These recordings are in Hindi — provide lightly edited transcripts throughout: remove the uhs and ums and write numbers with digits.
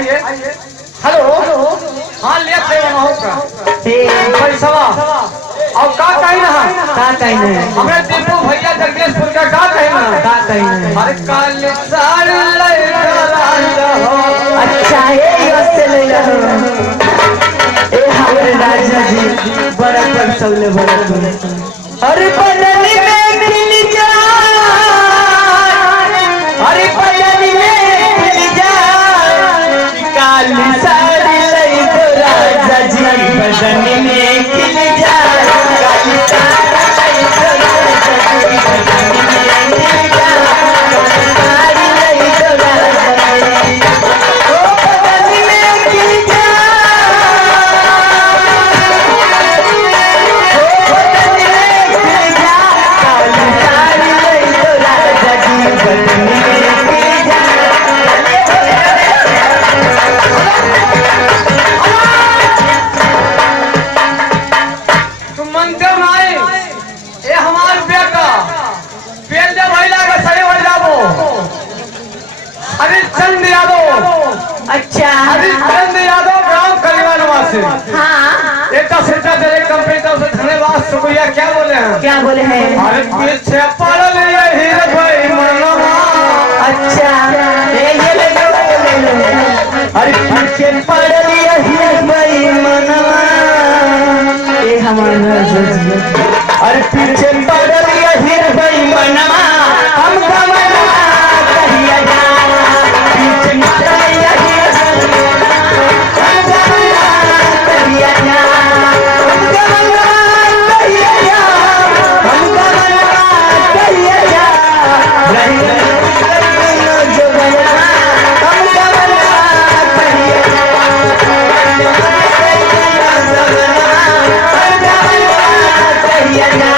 हेलो हाँ ले थे का पैसा और का कहीं ना हमें दीपू भैया जगदीशपुर का कहीं ना अरे काल साड़ी अच्छा है से ले रहो ए हमारे राजा जी बड़ा कर सबले बड़ा अरे पटनी में मिल जा अरे पटनी में मिल जा काली साड़ी ले तो राजा जी पटनी में मिल जा काली साड़ी ले तो राजा जी पटनी में मिल जा साड़ी ले तो राजा जी ओ पटनी में मिल जा ओ पटनी में मिल जा काली साड़ी ले तो राजा जी पटनी में मिल जा तुम मंदिर में आए ये हमार बेटा बेल जब भैया का सही हो जाबो हरिचंद यादव अच्छा हरिचंद यादव ग्राम कलिवा निवासी हाँ एक सेंटर से एक कंप्यूटर से धन्यवाद शुक्रिया क्या बोले हैं क्या बोले हैं अरे पीछे पड़ल यही भाई मनवा अच्छा ये ले लो अरे पीछे पड़ लिया ही भाई मनवा ये हमारा जज्बा अरे पीछे पड़ लिया ही भाई मनवा हम कमला कहिया जा पीछे पड़ लिया ही हम कमला कहिया जा हम कमला कहिया जा हम कमला कहिया जा नहीं जो गया हम कमला कहिया जा कहिया जा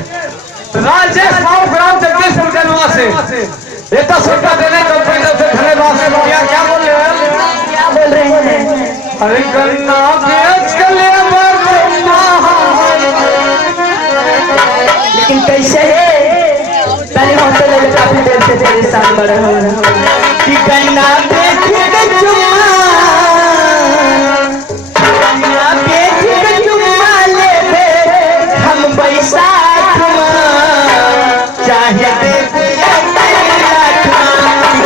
राजेश माऊ ग्राम जगदीशपुर के निवासी इतना सुनता देने कंप्यूटर से धन्यवाद शुक्रिया क्या बोल रहे हैं क्या बोल रहे हैं अरे गन्ना बेच के ले लेकिन कैसे है पहले होते लगे काफी देर से तेरे साथ बड़े हो कि गन्ना बेच के चुम्मा गन्ना बेच के चुम्मा ले दे हम बैसाख में चाहे दे दिया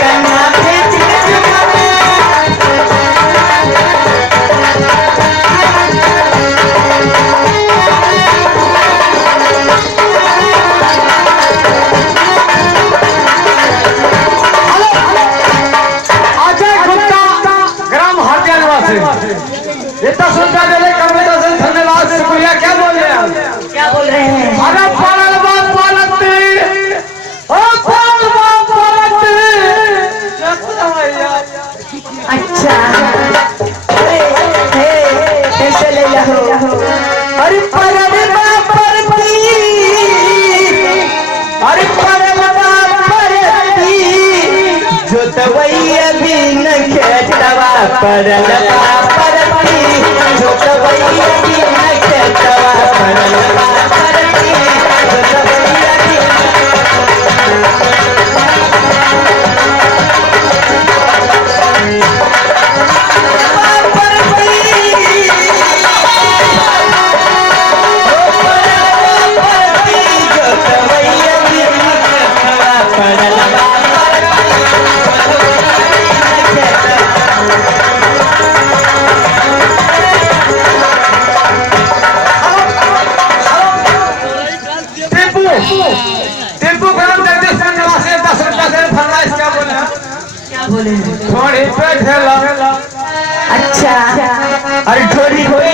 गन्ना बेच के चुम्मा अजय गुप्ता ग्राम हरदिया निवासी इतना सुनता देने कंप्यूटर से धन्यवाद शुक्रिया क्या बोल रहे हैं क्या बोल रहे हैं अरे पालल बाप पालती ओ पाल बाप पालती अच्छा कैसे ले लो अरे परम पर अरे परम पर जो तवैया भी न खेतवा परल पर जो तवैया भी न खेतवा परल पर जो तवैया भी टेम्पू ग्राम जगदीशपुर निवासी 10 रुपया से फरमाइश क्या बोले क्या बोले थोड़ी पे ठेला अच्छा अरे थोड़ी होई